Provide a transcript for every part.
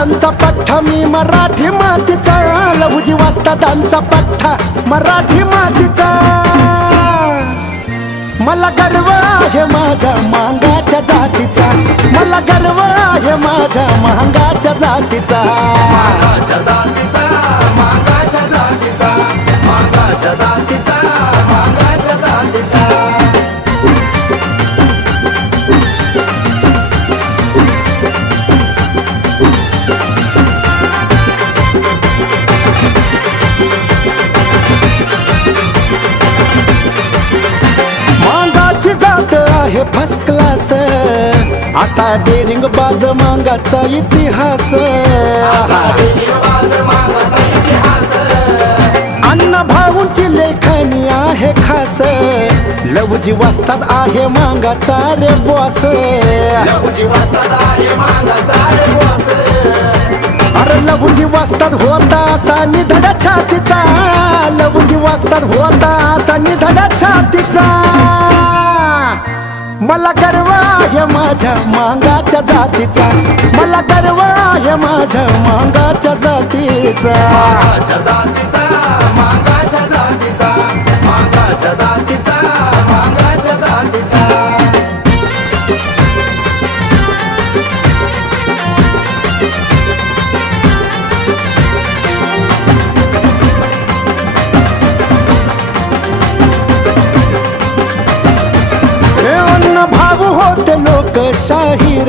वस्तादांचा पठ्ठा मी मराठी मातीचा लहुजी वस्तादांचा पठ्ठा मराठी मातीचा मला गर्व आहे माझ्या मांगाच्या जातीचा मला गर्व आहे माझ्या मांगाच्या जातीचा मांगाच्या जातीचा मांगाच्या जातीचा मांगाच्या जातीचा मांगाच्या जातीचा मांगाची जात आहे फर्स्ट क्लास असा डेरिंग बाज मांगाचा इतिहास अण्णा भाऊंची लेखणी आहे खास लहुजी वस्ताद आहे मांगाचा रे बॉस लहुजी वस्ताद आहे मांगाचा रे बॉस अरे लहुजी वस्ताद होता असा निधड्या छातीचा लहुजी वस्ताद होता असा निधड्या छातीचा मला गर्व आहे माझ्या मांगाच्या जातीचा मला गर्व आहे माझ्या मांगाच्या जातीचा मांगाच्या जातीचा मांगाच्या जातीचा मांगाच्या जातीचा मांगाच्या जातीचा भाऊ होते लोकशाहीर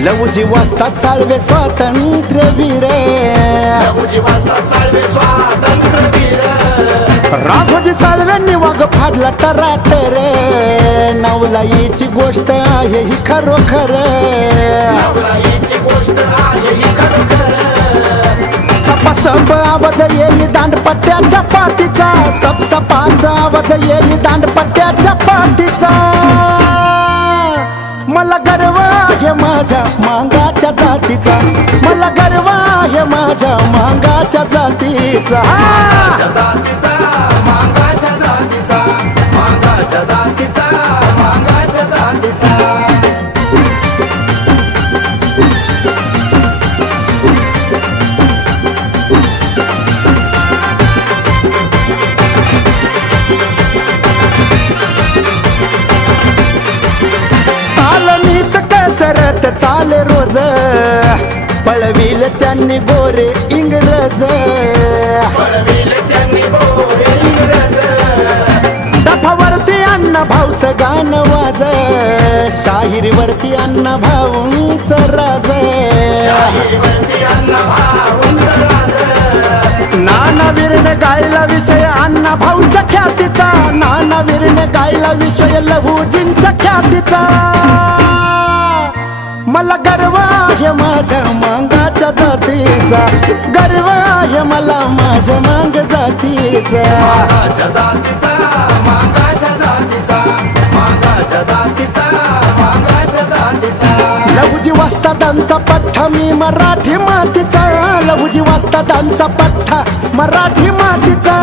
लहुजी वस्ताद साळवे स्वातंत्र्यवीर लहुजी वस्ताद साळवे स्वातंत्र्यवीर राघोजी साळव्यांनी वाघ फाडला टराटर नवलाईची गोष्ट आहे ही खरोखर नवलाईची गोष्ट आहे ही खरोखर सपासप आवाज येई दांडपट्ट्याच्या पाठीचा सपसपाचा आवाज येई दांडपट्ट्याच्या पाठीचा मला गर्व आहे माझ्या मांगाच्या जातीचा मला गर्व आहे माझ्या मांगाच्या जातीचा मांगाच्या जातीचा मांगाच्या जातीचा मांगाच्या जातीचा मांगाच्या जातीचा कसरत चाले रोज पळविल त्यांनी गोरे इंग्रज पळविले त्यांनी गोरे इंग्रज डफावरती अण्णा भाऊचं गाणं वाज शाहिरीवरती अण्णा भाऊंचं राज शाहिरीवरती अण्णा भाऊंचं राज नानावीरने गायला विषय अण्णा भाऊंच्या ख्यातीचा नानावीरने गायला विषय लहुजींच्या ख्यातीचा मला गर्व आहे माझ्या मांगाच्या जातीचा गर्व आहे मला माझ्या मांग जातीचा मांगाच्या जातीचा मांगाच्या जातीचा मांगाच्या जातीचा मांगाच्या जातीचा लहुजी वस्तादांचा पठ्ठा मी मराठी मातीचा लहुजी वस्तादांचा पठ्ठा मराठी मातीचा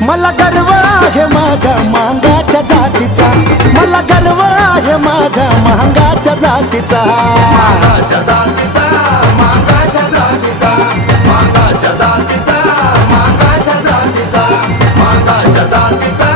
मला गर्व आहे माझ्या मांगाच्या जातीचा मला गर्व आहे माझ्या मांगाच्या जातीचा मांगाच्या जातीचा मांगाच्या जातीचा मांगाच्या जातीचा मांगाच्या जातीचा मांगाच्या जातीचा